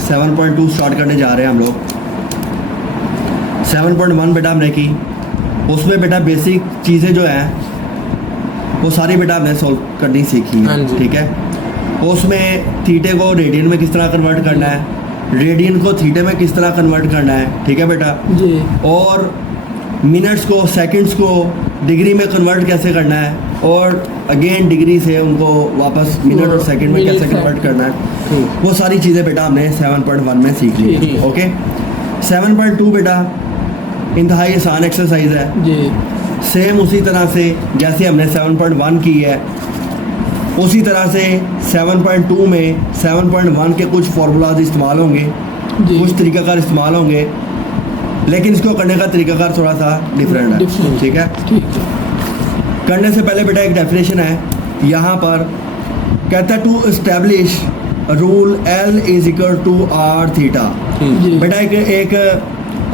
7.2 start करने जा रहे हैं हम लोग। 7.1 बेटा हमने की, उसमें बेटा बेसिक चीज़ें जो हैं वो सारी बेटा हमने सॉल्व करनी सीखी है, ठीक है। उसमें थीटे को रेडियन में किस तरह कन्वर्ट करना है, रेडियन को थीटे में किस तरह कन्वर्ट करना है, ठीक है बेटा जी। और मिनट्स को सेकंड्स को डिग्री में कन्वर्ट कैसे करना है, और अगेन डिग्री से उनको वापस मिनट और सेकंड में कैसे कन्वर्ट करना है, वो सारी चीज़ें बेटा हमने 7.1 में सीख ली है, ओके। 7.2 बेटा इंतहाई आसान एक्सरसाइज है जी। सेम उसी तरह से जैसे हमने 7.1 की है, उसी तरह से 7.2 में 7.1 के कुछ फार्मूलाज इस्तेमाल होंगे, कुछ तरीक़ाकार इस्तेमाल होंगे, लेकिन इसको करने का तरीक़ाकार थोड़ा सा डिफरेंट है, ठीक है। करने से पहले बेटा एक डेफिनेशन है यहाँ पर, कहता है to establish rule L is equal to R theta. बेटा एक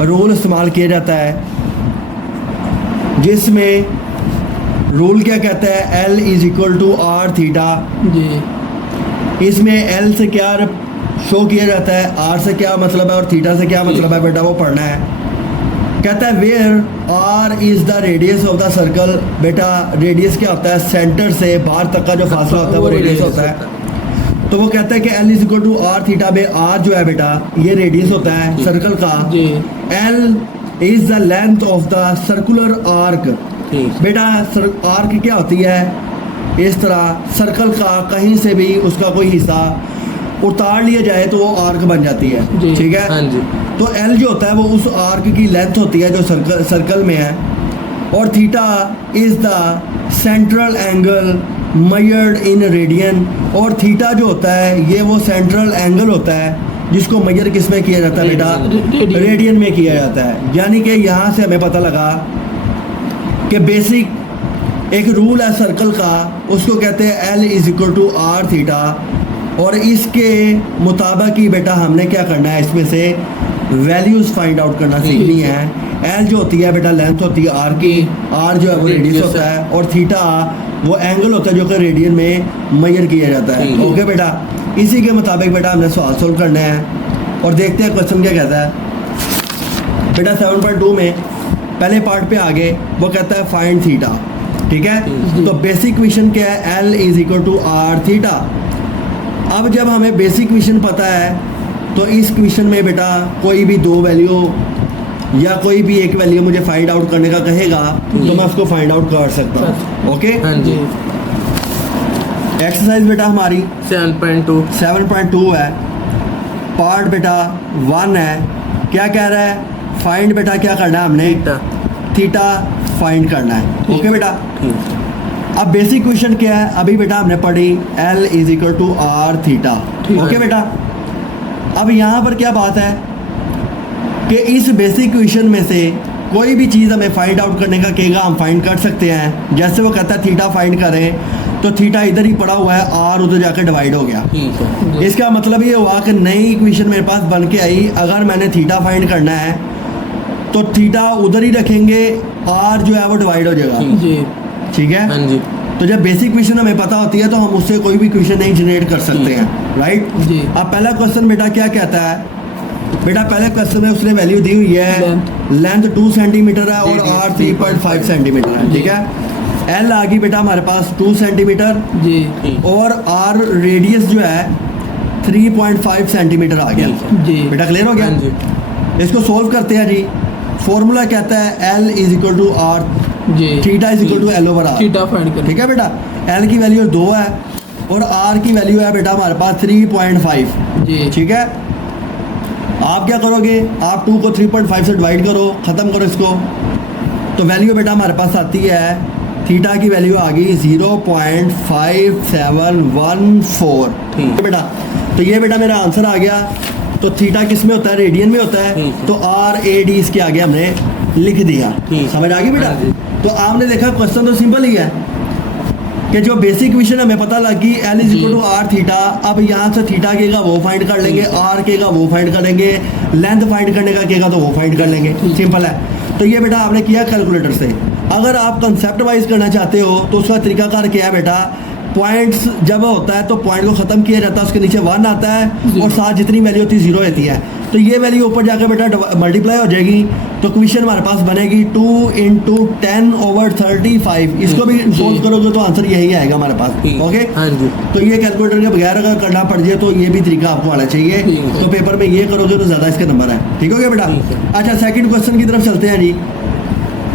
रूल इस्तेमाल किया जाता है जिसमें रूल क्या कहता है, L is equal to R theta जी। इसमें L से क्या शो किया जाता है, R से क्या मतलब है और थीटा से क्या मतलब है बेटा वो पढ़ना है। कहता है where R is the radius of the circle. बेटा रेडियस क्या होता है, सेंटर से बाहर तक का जो फासला होता है वो रेडियस होता है। तो वो कहता है कि L is equal to R theta में R जो है बेटा ये रेडियस होता है सर्कल का, L is the length of the circular arc. बेटा आर्क क्या होती है, इस तरह सर्कल का कहीं से भी उसका कोई हिस्सा उतार लिया जाए तो वो आर्क बन जाती है, ठीक है। तो L जो होता है वो उस आर्क की लेंथ होती है जो सर्कल में है, और theta is the central angle measured in radian. और थीटा जो होता है ये वो सेंट्रल एंगल होता है जिसको मेजर किस में किया जाता है बेटा, रेडियन में किया जाता है। यानी कि यहाँ से हमें पता लगा कि बेसिक एक रूल है सर्कल का, उसको कहते हैं L is equal to R theta, और इसके मुताबिक ही बेटा हमने क्या करना है, इसमें से वैल्यूज़ फाइंड आउट करना सीखनी है। L जो होती है बेटा लेंथ होती है R की, R जो है वो रेडियस होता है, और थीटा वो एंगल होता है जो कि रेडियन में मेजर किया जाता है, ओके बेटा। इसी के मुताबिक बेटा हमने सवाल सोल्व करना है और देखते हैं क्वेश्चन क्या कहता है। बेटा 7.2 में पहले पार्ट पे आगे वो कहता है फाइंड थीटा, ठीक है। तो बेसिक क्वेश्चन क्या है, L is equal to R theta. अब जब हमें बेसिक क्वेश्चन पता है तो इस क्वेश्चन में बेटा कोई भी दो वैल्यू या कोई भी एक वैल्यू मुझे फाइंड आउट करने का कहेगा तो मैं उसको फाइंड आउट कर सकता हूँ, ओके। एक्सरसाइज बेटा हमारी 7.2 है, पार्ट बेटा 1 है। क्या कह रहा है, फाइंड बेटा क्या करना है हमने, थीटा फाइंड करना है, ओके बेटा। अब बेसिक क्वेश्चन क्या है, अभी बेटा हमने पढ़ी L is equal to R theta, okay बेटा। अब यहाँ पर क्या बात है कि इस बेसिक क्वेश्चन में से कोई भी चीज़ हमें फाइंड आउट करने का कहेगा हम फाइंड कर सकते हैं। जैसे वो कहता है थीटा फाइंड करें, तो थीटा इधर ही पड़ा हुआ है, R उधर जाकर डिवाइड हो गया। इसका मतलब ये हुआ कि नई इक्वेशन मेरे पास बन के आई, अगर मैंने थीटा फाइंड करना है तो थीटा उधर ही रखेंगे, R जो है वो डिवाइड हो जाएगा, ठीक है। तो जब बेसिक क्वेश्चन हमें पता होती है तो हम उससे कोई भी क्वेश्चन नहीं जनरेट कर सकते हैं, राइट। अब पहला क्वेश्चन बेटा क्या कहता है, बेटा पहले क्वेश्चन में उसने वैल्यू दी हुई है, लेंथ 2 सेंटीमीटर है और R 3.5 सेंटीमीटर है, ठीक है। L आ गई बेटा हमारे पास 2 सेंटीमीटर और R रेडियस जो है 3.5 सेंटीमीटर आ गया, बेटा क्लियर हो गया। इसको सोल्व करते हैं जी। फॉर्मूला कहता है L is equal to R theta is equal to L over R, ठीक है बेटा। L की वैल्यू 2 है और R की वैल्यू है बेटा हमारे पास 3.5, ठीक है। आप क्या करोगे, आप 2 को 3.5 से डिवाइड करो, ख़त्म करो इसको, तो वैल्यू बेटा हमारे पास आती है, थीटा की वैल्यू आ गई 0.5714, ठीक है बेटा। तो ये बेटा मेरा आंसर आ गया। तो थीटा किस में होता है, रेडियन में होता है, तो RAD इसके आगे हमने लिख दिया, समझ आ गई बेटा। तो आपने देखा क्वेश्चन तो सिंपल ही है कि जो बेसिक क्वेश्चन हमें पता लग गई L is equal to R theta. अब यहाँ से थीटा केगा वो फाइंड कर लेंगे, R केगा वो फाइंड करेंगे, लेंथ फाइंड करने का केगा तो वो फाइंड कर लेंगे, सिंपल है। तो ये बेटा आपने किया कैलकुलेटर से। अगर आप कंसेप्ट वाइज करना चाहते हो तो उसका तरीकाकार क्या है बेटा पॉइंट्स जब होता है तो पॉइंट को ख़त्म किया जाता है, उसके नीचे 1 आता है Zero. और साथ जितनी वैल्यू होती है 0 रहती है। तो ये वैल्यू ऊपर जाकर बेटा मल्टीप्लाई हो जाएगी, तो क्वेश्चन हमारे पास बनेगी 2 × 10/35। इसको भी सोल्व करोगे तो आंसर यही आएगा हमारे पास। ओके, हाँ जी, तो ये कैलकुलेटर के बगैर अगर करना पड़ जाए तो ये भी तरीका आपको आना चाहिए। ठीक है। तो पेपर में ये करोगे तो ज़्यादा इसके नंबर है। ठीक हो गया बेटा? ठीक है। अच्छा, सेकंड क्वेश्चन की तरफ चलते हैं जी।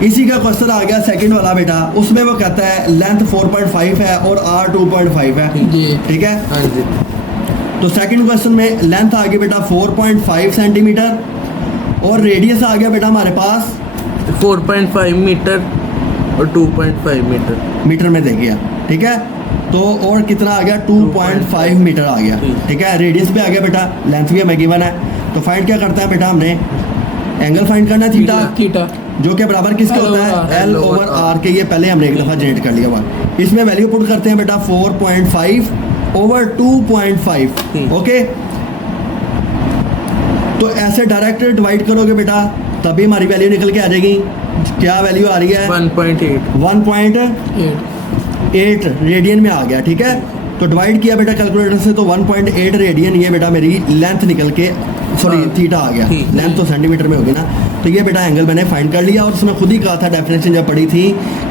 इसी का क्वेश्चन आ गया सेकंड वाला बेटा, उसमें वो कहता है लेंथ 4.5 है और R 2.5 है। जी, ठीक है, हाँ जी, तो सेकंड क्वेश्चन में लेंथ आ गई बेटा 4.5 सेंटीमीटर और रेडियस आ गया बेटा हमारे पास 4.5 मीटर और 2.5 मीटर। मीटर में देखिए आप। ठीक है, तो और कितना आ गया 2.5 मीटर आ गया। ठीक है, रेडियस भी आ गया बेटा, लेंथ भी हमें गिवन है। तो फाइंड क्या करता है बेटा, हमने एंगल फाइंड करना है थीटा, थीटा जो कि बराबर किसका L होता है over L ओवर R के। ये पहले हमने एक दफ़ा जनरेट कर लिया हुआ। इसमें वैल्यू पुट करते हैं बेटा 4.5 ओवर 2.5। ओके, तो ऐसे डायरेक्ट डिवाइड करोगे बेटा तभी हमारी वैल्यू निकल के आ जाएगी। क्या वैल्यू आ रही है? 1.8 1.8 रेडियन में आ गया। ठीक है, तो डिवाइड किया बेटा कैलकुलेटर से, तो 1.8 रेडियन ये बेटा मेरी लेंथ निकल के, सॉरी हाँ। थीटा आ गया। ठीक। लेंथ तो सेंटीमीटर में होगी ना। तो ये बेटा एंगल मैंने फाइंड कर लिया, और उसमें खुद ही कहा था डेफिनेशन जब पढ़ी थी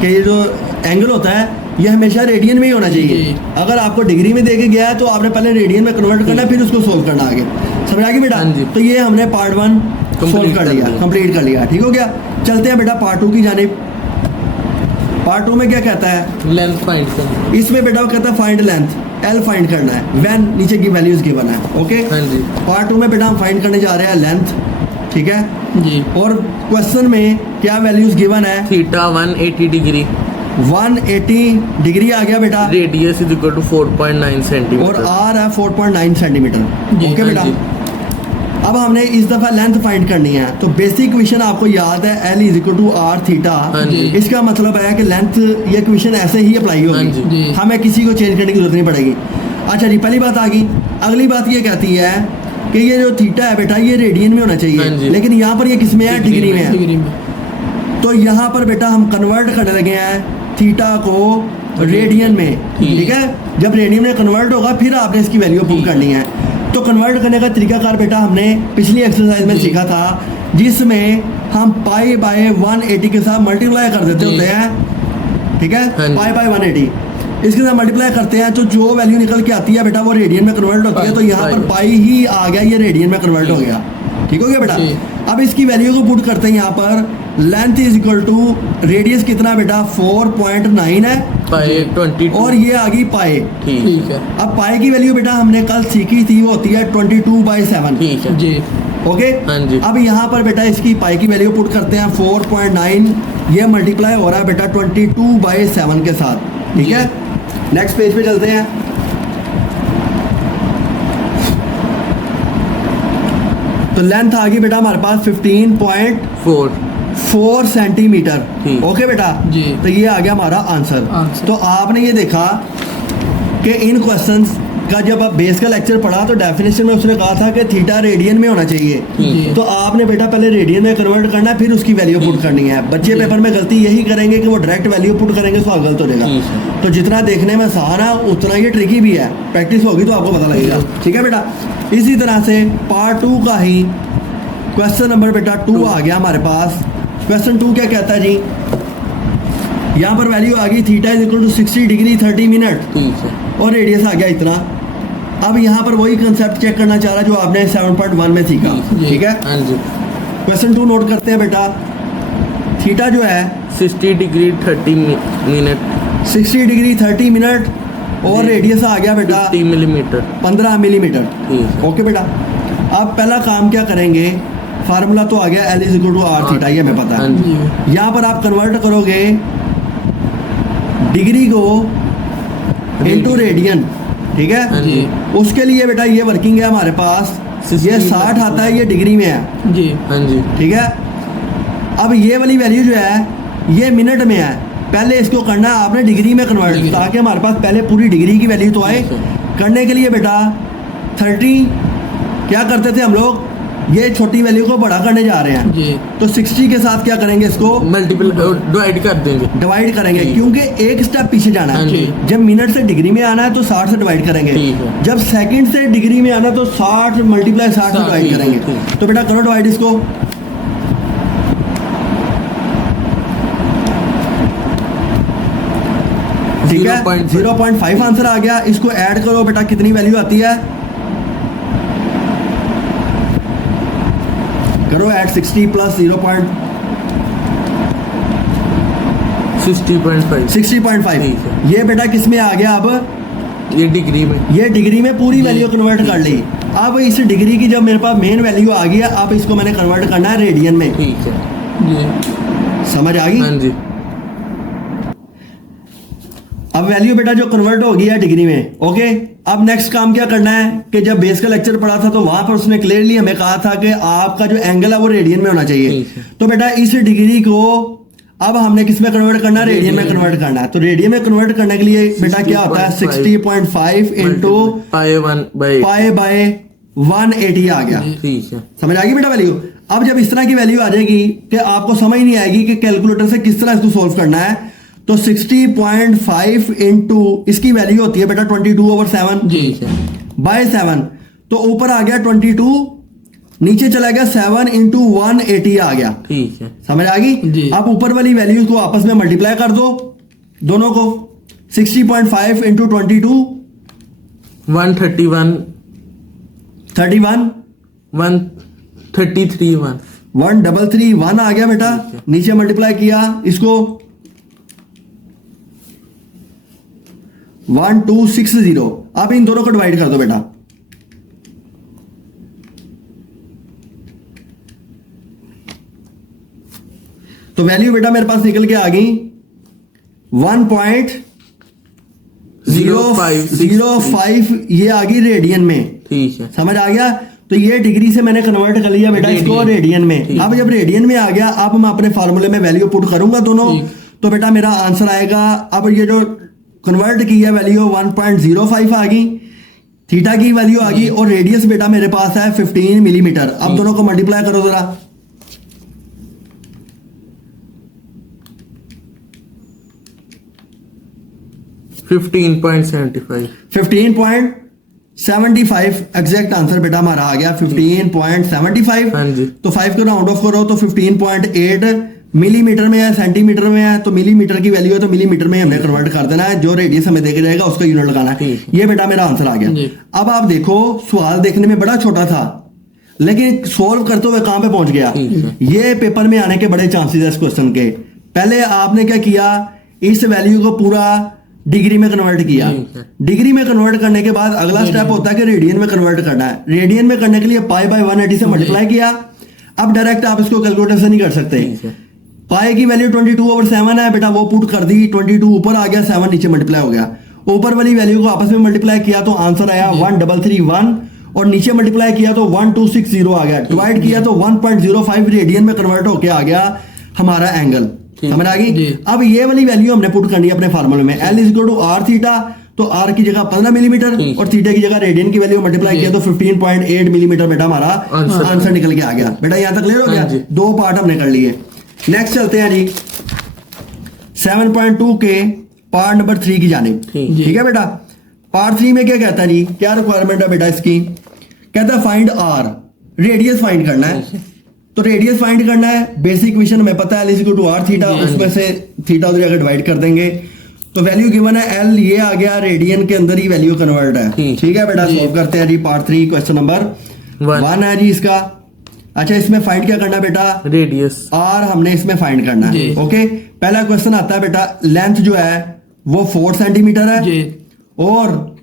कि ये जो एंगल होता है ये हमेशा रेडियन में ही होना चाहिए। जी। अगर आपको डिग्री में दे के गया है तो आपने पहले रेडियन में कन्वर्ट करना है, फिर उसको सोल्व करना आगे। समझ आ गई बेटा? हाँ जी। तो ये हमने पार्ट 1 सोल्व Complete कर कर लिया, लिया। कंप्लीट कर लिया। ठीक हो गया, चलते हैं बेटा पार्ट 2 की जानिब। पार्ट 2 में क्या कहता है? लेंथ फाइंड करना। इसमें बेटा वो कहता है फाइंड लेंथ, L फाइंड करना है व्हेन नीचे की वैल्यूज गिवन है। ओके, हाँ जी, पार्ट 2 में बेटा हम फाइंड करने जा रहे हैं लेंथ। ठीक है, जी, और क्वेश्चन में क्या वैल्यूज गिवन है? थीटा 180 डिग्री, 180 डिग्री आ गया बेटा, रेडियस इज इक्वल टू 4.9 और सेंटीमीटर। R है 4.9 सेंटीमीटर। जी, ओके हाँ बेटा, जी। अब हमने इस दफ़ा लेंथ फाइंड करनी है। तो बेसिक इक्वेशन आपको याद है L is equal to R theta. हाँ जी। इसका मतलब है कि लेंथ ये इक्वेशन ऐसे ही अप्लाई हाँ जी। होगी, जी। हमें किसी को चेंज करने की जरूरत नहीं पड़ेगी। अच्छा जी, पहली बात आ गई। अगली बात ये कहती है कि ये जो थीटा है बेटा ये रेडियन में होना हाँ चाहिए, जी। लेकिन यहाँ पर ये किस में है? डिग्री में है। डिग्री में। तो यहाँ पर बेटा हम कन्वर्ट करने लगे हैं थीटा को रेडियन में। ठीक है, जब रेडियन में कन्वर्ट होगा फिर आपने इसकी वैल्यू पुट करनी है। तो कन्वर्ट करने का तरीकाकार बेटा हमने पिछली एक्सरसाइज में जी। सीखा था, जिसमें हम पाई बाय 180 के साथ मल्टीप्लाई कर देते जी। होते हैं। ठीक है, हाँ जी। पाई बाय 180 इसके साथ मल्टीप्लाई करते हैं, तो जो वैल्यू निकल के आती है बेटा वो रेडियन में कन्वर्ट होती है। तो यहाँ पर पाई ही आ गया, ये रेडियन में कन्वर्ट हो गया। ठीक हो गया बेटा? जी। अब इसकी वैल्यू को पुट करते हैं यहाँ पर। Length is equal to radius कितना बेटा 4.9 है, पाई 22। और ये आ गई पाई। ठीक ठीक है अब पाई की वैल्यू बेटा हमने कल सीखी थी, वो होती है 22/7। ठीक है। जी ओके, हाँ जी। अब यहाँ पर बेटा इसकी पाई की वैल्यू पुट करते हैं 4.9, ये मल्टीप्लाई हो रहा है बेटा 22/7 के साथ। ठीक है, नेक्स्ट पेज पे चलते हैं। तो लेंथ आ गई बेटा हमारे पास 15.4 सेंटीमीटर। ठीक। ओके बेटा जी। तो ये आ गया हमारा आंसर। आंसर। तो आपने ये देखा कि इन क्वेश्चंस का जब आप बेस का लेक्चर पढ़ा तो डेफिनेशन में उसने कहा था कि थीटा रेडियन में होना चाहिए। जी। तो आपने बेटा पहले रेडियन में कन्वर्ट करना है, फिर उसकी वैल्यू पुट करनी है। बच्चे पेपर में गलती यही करेंगे कि वो डायरेक्ट वैल्यू पुट करेंगे, सवाल गलत हो जाएगा। ठीक है। तो जितना देखने में आसान है उतना ये ट्रिकी भी है, प्रैक्टिस होगी तो आपको पता लगेगा। ठीक है बेटा, इसी तरह से पार्ट 2 का ही क्वेश्चन नंबर बेटा 2 आ गया हमारे पास। क्वेश्चन 2 क्या कहता है जी, यहाँ पर वैल्यू आ गई theta is equal to 60 degree 30 minute, ठीक है। और रेडियस आ गया इतना। अब यहाँ पर वही कंसेप्ट चेक करना चाह रहा जो आपने 7.1 में सीखा। जी। ठीक है, हाँ जी। क्वेश्चन 2 नोट करते हैं बेटा। थीटा जो है 60 डिग्री 30 मिनट, 60 डिग्री 30 मिनट, और जी। रेडियस आ गया बेटा 50 मिलीमीटर। 15 मिलीमीटर। ठीक है। ओके बेटा, अब पहला काम क्या करेंगे, फार्मूला तो आ गया L is equal to R theta, ये हमें पता हाँ है। जी। जी यहाँ पर आप कन्वर्ट करोगे डिग्री को इनटू रेडियन। ठीक हाँ है, जी। उसके लिए बेटा ये वर्किंग है हमारे पास, ये 60 आता है, ये डिग्री में है। जी हाँ जी। ठीक है, अब ये वाली वैल्यू जो है ये मिनट में है, पहले इसको करना है आपने डिग्री में कन्वर्ट, डिग्री। ताकि हमारे पास पहले पूरी डिग्री की वैल्यू तो आए। ठीक करने के लिए बेटा 30 क्या करते थे हम लोग, ये छोटी वैल्यू को बड़ा करने जा रहे हैं जी तो 60 के साथ क्या करेंगे, इसको मल्टीपल डिवाइड कर देंगे। डिवाइड करेंगे जी। क्योंकि एक स्टेप पीछे जाना हाँ है। जी। जब मिनट से डिग्री में आना है तो 60 से डिवाइड करेंगे, ठीक है। जब सेकंड से डिग्री में आना है तो 60 मल्टीप्लाई 60 से 60 डिवाइड ठीक है, करेंगे। ठीक। तो बेटा करो डिवाइड इसको। ठीक है 0.5 0.5 आंसर आ गया। इसको ऐड करो बेटा, कितनी वैल्यू आती है, करो ऐड 60 प्लस 60.5 60.5 ठीक है। ये बेटा किस में आ गया, अब ये डिग्री में। ये डिग्री में पूरी वैल्यू कन्वर्ट कर ली। अब इस डिग्री की जब मेरे पास मेन वैल्यू आ गई है, अब इसको मैंने कन्वर्ट करना है रेडियन में। ठीक है। जी समझ आ गई? हाँ जी। अब वैल्यू बेटा जो कन्वर्ट हो गई है डिग्री में, ओके। अब नेक्स्ट काम क्या करना है कि जब बेस का लेक्चर पढ़ा था तो वहां पर उसने क्लियरली हमें कहा था कि आपका जो एंगल है वो रेडियन में होना चाहिए। ठीक है। तो बेटा इस डिग्री को अब हमने किस में कन्वर्ट करना है, रेडियन में कन्वर्ट करना है। तो रेडियन में कन्वर्ट करने के लिए बेटा क्या होता है, 60.5 into pi 1 by pi by 180 आ गया। ठीक है। समझ आ गई बेटा वैल्यू? अब जब इस तरह की वैल्यू आ जाएगी कि आपको समझ नहीं आएगी कि कैलकुलेटर से किस तरह इसको सोल्व करना है, तो 60.5 इंटू इसकी वैल्यू होती है बेटा 22/7 जी बाय 7। तो ऊपर आ गया 22, नीचे चला गया 7 इंटू 180 आ गया। ठीक है। समझ आ जी। गई? अब ऊपर वाली वैल्यू को आपस में मल्टीप्लाई कर दो दोनों को। 60.5 इंटू 22 131 31 133 1 1331 आ गया बेटा। ठीक है। नीचे मल्टीप्लाई किया इसको 1260। अब इन दोनों को डिवाइड कर दो बेटा। तो वैल्यू बेटा मेरे पास निकल के आ गई 1.05 ये आ गई रेडियन में। ठीक है। समझ आ गया? तो ये डिग्री से मैंने कन्वर्ट कर लिया बेटा इसको रेडियन में। ठीक। अब जब रेडियन में आ गया, अब मैं अपने फार्मूले में वैल्यू पुट करूंगा दोनों, ठीक। तो बेटा मेरा आंसर आएगा। अब ये जो कन्वर्ट की है वैल्यू 1.05 आ गई, थीटा की वैल्यू आ गई, और रेडियस बेटा मेरे पास है 15 मिलीमीटर। अब दोनों को मल्टीप्लाई करो जरा। फिफ्टीन 15.75 15.75 एग्जैक्ट आंसर बेटा हमारा आ गया 15.75। हाँ जी। तो 5 को राउंड ऑफ करो तो 15.8 मिलीमीटर में है, सेंटीमीटर में है, तो मिलीमीटर की वैल्यू है तो मिलीमीटर में हमने कन्वर्ट कर देना है। जो रेडियस हमें देखे जाएगा उसका यूनिट लगाना है। ठीक है। ये बेटा मेरा आंसर आ गया। जी। अब आप देखो सवाल देखने में बड़ा छोटा था, लेकिन सोल्व करते हुए कहां पे पहुंच गया। ठीक है। ये पेपर में आने के बड़े चांसेस है इस क्वेश्चन के। पहले आपने क्या किया, इस वैल्यू को पूरा डिग्री में कन्वर्ट किया। ठीक है। डिग्री में कन्वर्ट करने के बाद अगला स्टेप होता है कि रेडियन में कन्वर्ट करना है। रेडियन में करने के लिए पाई बाय 180 से मल्टीप्लाई किया। अब डायरेक्ट आप इसको कैलकुलेटर से नहीं कर सकते। ठीक है। पाई की वैल्यू 22/7 है बेटा, वो पुट कर दी। 22 ऊपर आ गया, 7 नीचे मल्टीप्लाई हो गया। ऊपर वाली वैल्यू को आपस में मल्टीप्लाई किया तो आंसर आया 1331, और नीचे मल्टीप्लाई किया तो 1260 आ गया। डिवाइड किया तो 1.05 रेडियन में कन्वर्ट होके आ गया हमारा एंगल। समझ आ जी। गई? अब ये वाली वैल्यू हमने पुट करनी है अपने फार्मूले में। L = r थीटा, तो r की जगह 15 मिलीमीटर ठीक। और थीटा की जगह रेडियन की वैल्यू मल्टीप्लाई किया तो 15.8 मिलीमीटर बेटा हमारा आंसर। आंसर निकल के आ गया। बेटा यहां तक क्लियर हो गया? हाँ जी। 2 पार्ट हमने कर लिए। नेक्स्ट चलते हैं जी 7.2 के पार्ट नंबर 3 की जानिब। ठीक। ठीक है बेटा। पार्ट 3 में क्या कहता है जी, क्या रिक्वायरमेंट है बेटा इसकी? कहता है फाइंड r, रेडियस फाइंड करना है। तो रेडियस फाइंड करना है, बेसिक इक्वेशन हमें पता है L = r थीटा, उसमें से थीटा उधर जाकर डिवाइड कर देंगे। तो वैल्यू गिवन है L, ये आ गया, रेडियन के अंदर ही वैल्यू कन्वर्ट है। ठीक। ठीक है बेटा, सॉल्व करते हैं जी पार्ट 3 क्वेश्चन नंबर 1 है जी इसका। अच्छा, इसमें फाइंड क्या करना बेटा? रेडियस। R हमने इसमें फाइंड करना है। जी। ओके, पहला क्वेश्चन आता है बेटा, लेंथ जो है वो 4 सेंटीमीटर है, जी और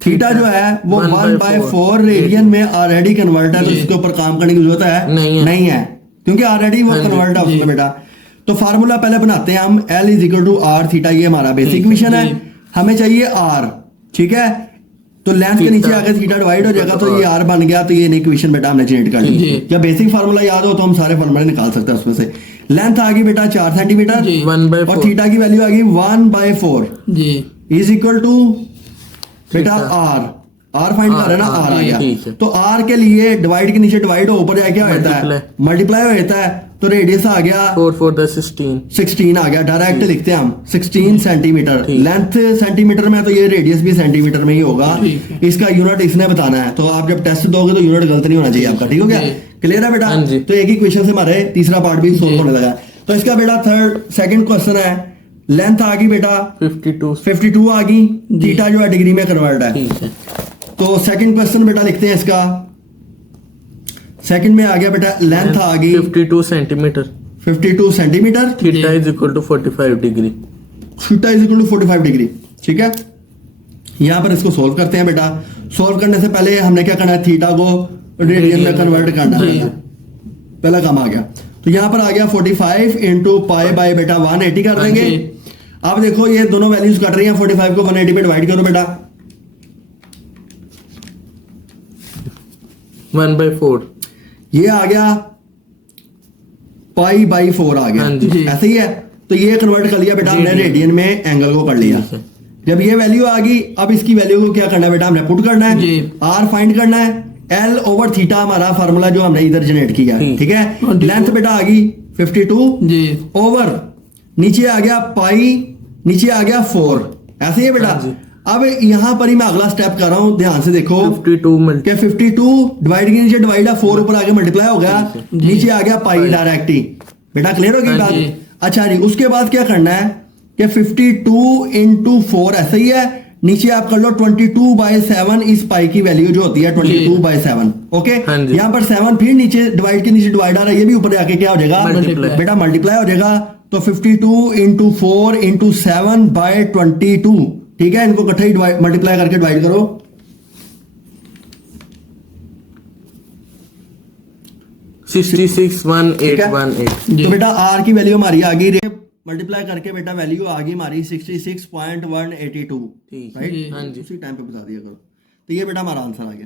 थीटा जो है वो 1/4 1/4 रेडियन में ऑलरेडी कन्वर्ट है। तो जी। इसके ऊपर काम करने की जरूरत है नहीं है, क्योंकि ऑलरेडी वो हाँ जी। कन्वर्ट है जी। उसमें बेटा। तो फार्मूला पहले बनाते हैं हम। L = r थीटा, ये हमारा बेसिक इक्वेशन है। जी। हमें चाहिए r, ठीक है। तो लेंथ के नीचे आकर थीटा डिवाइड हो जाएगा, तो ये r बन गया। तो ये इक्वेशन बेटा हमने जनरेट कर ली। जी। जब बेसिक फार्मूला याद हो तो हम सारे फार्मूले निकाल सकते हैं उसमें से। लेंथ आ गई बेटा 4 सेंटीमीटर, जी। 1/4 और थीटा की वैल्यू आ गई 1/4 जी इज इक्वल टू बेटा r। आर फाइंड कर रहे हैं ना, आर आ गया। ठीक है। तो आर के लिए डिवाइड के नीचे डिवाइड हो, ऊपर जाके क्या होता है, मल्टीप्लाई हो जाता है। तो रेडियस आ गया 4 4 10 16 16 आ गया, डायरेक्ट लिखते हैं हम 16 सेंटीमीटर। ठीक। लेंथ सेंटीमीटर में है, तो ये रेडियस भी सेंटीमीटर में ही होगा। ठीक है। इसका यूनिट इसने बताना है, तो आप जब टेस्ट दोगे तो यूनिट गलत नहीं होना चाहिए आपका, ठीक हो गया? जी। क्लियर है बेटा? हाँ जी। तो एक ही क्वेश्चन से हमारे तीसरा पार्ट भी सोल्व जी। होने लगा है। तो इसका बेटा सेकंड क्वेश्चन है, लेंथ आ गई बेटा 52 52 आ गई, थीटा जो है डिग्री में कन्वर्ट है। ठीक है। तो सेकंड क्वेश्चन बेटा लिखते हैं इसका, सेकंड में आ गया बेटा लेंथ आ गई 52 centimetre, 52 centimetre, theta is equal to 45 degree. Theta is equal to 45 degree, ठीक है। यहाँ पर इसको सोल्व करते हैं बेटा। सोल्व करने से पहले हमने क्या करना है, थीटा को रेडियन में कन्वर्ट करना है। जी। पहला काम आ गया, तो यहाँ पर आ गया 45 इंटू पाई बाई बेटा 180 कर हाँ देंगे। जी। अब देखो ये दोनों वैल्यूज कट रही हैं, 45 को 180 पे डिवाइड करो बेटा, 1/4। ये आ गया पाई बाई 4 आ गया। हाँ जी। जी। ऐसे ही है, तो ये कन्वर्ट कर लिया बेटा जी, हमने जी। रेडियन में, एंगल को कर लिया। ठीक है। जब ये वैल्यू आ गई, अब इसकी वैल्यू को क्या करना है बेटा, हमने पुट करना है, जी। आर फाइंड करना है, एल ओवर थीटा हमारा फार्मूला जो हमने इधर जनरेट किया, ठीक है। 22 लेंथ बेटा आ गई 52 जी। ओवर नीचे आ गया पाई, नीचे आ गया 4, ऐसे ही है बेटा। हाँ जी। अब यहाँ पर ही मैं अगला स्टेप कर रहा हूँ, ध्यान से देखो 52 मल्टी कि 52 डिवाइड के नीचे डिवाइड है, 4 ऊपर आगे मल्टीप्लाई हो गया, जी। नीचे आ गया पाई डायरेक्ट ही। बेटा क्लियर हो गई हाँ जी। बात? अच्छा जी, उसके बाद क्या करना है कि 52 इंटू 4 ऐसे ही है, नीचे आप कर लो 22/7 इस पाई की वैल्यू जो होती है 22/7, ओके। हाँ जी। यहाँ पर 7 फिर नीचे डिवाइड के नीचे डिवाइड आ रहा है, ये भी ऊपर जाके क्या हो जाएगा, Multiply। बेटा मल्टीप्लाई हो जाएगा। तो 52 इंटू 4 इंटू 7/22, ठीक है। इनको इकट्ठे ही मल्टीप्लाई करके डिवाइड करो, 661818। तो बेटा आर की वैल्यू हमारी आ गई, मल्टीप्लाई करके बेटा वैल्यू आ गई हमारी 66.182, ठीक है। राइट? हाँ जी। उसी टाइम पे बता दिया करो। तो ये बेटा हमारा आंसर आ गया।